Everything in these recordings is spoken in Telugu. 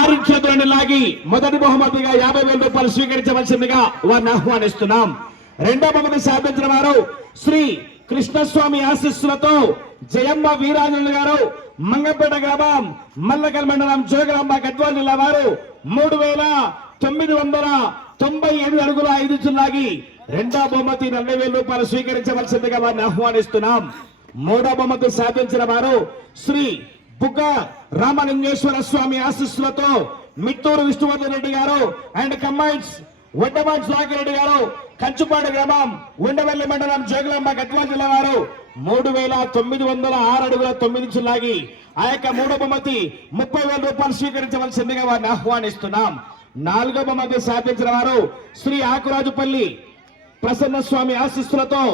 ఆరించతోని లాగి మొదటి బహుమతిగా 50,000 రూపాయలు స్వీకరించవలసిందిగా వారిని ఆహ్వానిస్తున్నాం. రెండవ బహుమతి సాధించిన వారు శ్రీ కృష్ణస్వామి ఆశీస్సులతో జయమ్మ వీరాజులు గారు, మంగపేట గ్రామం, మల్లకల్ మండలం, జోగులాంబ, గద్వాల జిల్లా వారు 3,997 అడుగుల 5 ఇంచులాగి రెండవ బహుమతి 40,000 రూపాయలు స్వీకరించవలసిందిగా వారిని ఆహ్వానిస్తున్నాం. మూడవ బహుమతి సాధించిన వారు శ్రీ బుగ్గ రామలింగేశ్వర స్వామి ఆశీస్సులతో మిత్తూరు విష్ణువర్ధన్ రెడ్డి గారు అండ్ కంబైన్స్ వడ్డమాన్ సుధాకర్ రెడ్డి గారు, కంచుపాడు గ్రామం, ఉండవల్లి మండలం, జోగులాంబ, గద్వాల జిల్లా వారు 3,906 అడుగుల 9 ఇంచులు లాగి ఆ యొక్క మూడో బహుమతి 30,000 రూపాయలు స్వీకరించవలసిందిగా వారిని ఆహ్వానిస్తున్నాం. నాలుగో బహుమతి సాధించిన వారు శ్రీ ఆకురాజుపల్లి ప్రసన్న స్వామి ఆశీస్సులతో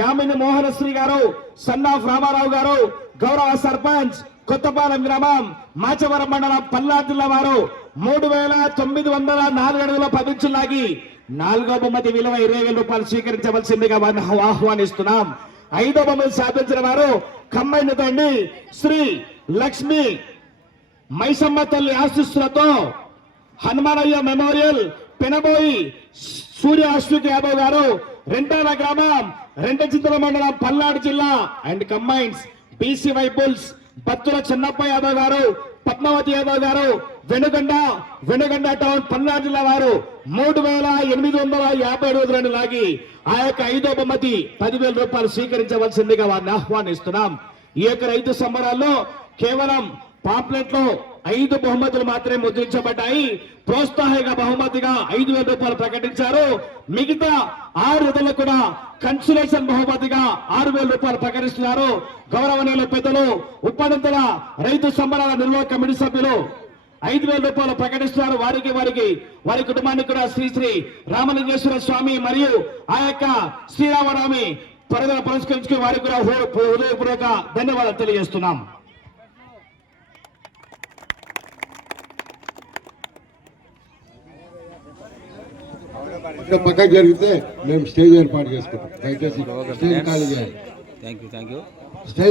యామిని మోహనశ్రీ గారు, సన్నాఫ్ రామారావు గారు, గౌరవ సర్పంచ్, కొత్తపాలెం గ్రామం, మాచవరం మండలం, పల్నాడు జిల్లా వారు 3,904 అడుగుల 10 ఇంచులు లాగి నాలుగో బహుమతి విలువ 20,000 రూపాయలు స్వీకరించవలసిందిగా వారిని ఆహ్వానిస్తున్నాం. ఐదో బహుమతి సాధించిన వారు ఖమ్మం తండ్రి శ్రీ లక్ష్మి మైసమ్మ తల్లి ఆశీస్సులతో హనుమానయ్య మెమోరియల్ పెనబోయి సూర్య అశ్విక్ యాదవ్ గారు, రెంటాల గ్రామం, రెంటచింతల మండలం, పల్నాడు జిల్లా అండ్ కంబైన్స్ బీసీ వైపుల్స్ బత్తుల చిన్నప్ప యాదవ్ గారు, పద్మావతి యాదవ్ గారు, వెనుగండ టౌన్, పల్నాడు జిల్లా వారు 3,857 లాగి ఆ యొక్క ఐదో బహుమతి 10,000 రూపాయలు స్వీకరించవలసిందిగా వారిని ఆహ్వానిస్తున్నాం. ఈ యొక్క రైతు సంబరాల్లో కేవలం పాంప్లెట్ లో 5 బహుమతులు మాత్రమే ముద్రించబడ్డాయి. ప్రోత్సాహక బహుమతిగా 5,000 రూపాయలు ప్రకటించారు. మిగతా 6 ఇతరులకు కూడా కన్సులేషన్ బహుమతిగా 6,000 రూపాయలు ప్రకటిస్తున్నారు. గౌరవనీయులు పెద్దలు ఉప్పనంతల రైతు సంబరాల నిర్వాహక కమిటీ సభ్యులు 5,000 రూపాయలు ప్రకటిస్తున్నారు. వారి కుటుంబానికి కూడా శ్రీ శ్రీ రామలింగేశ్వర స్వామి మరియు ఆ యొక్క శ్రీరామనవమి పర్వదిన పురస్కరించుకుని వారికి కూడా హృదయపూర్వక ధన్యవాదాలు తెలియజేస్తున్నాం. పక్క జరిగితే మేము స్టేజ్ ఏర్పాటు చేసుకుంటాం. దయచేసి స్టేజ్ ఖాళీ చేయాలి. Thank you. స్టేజ్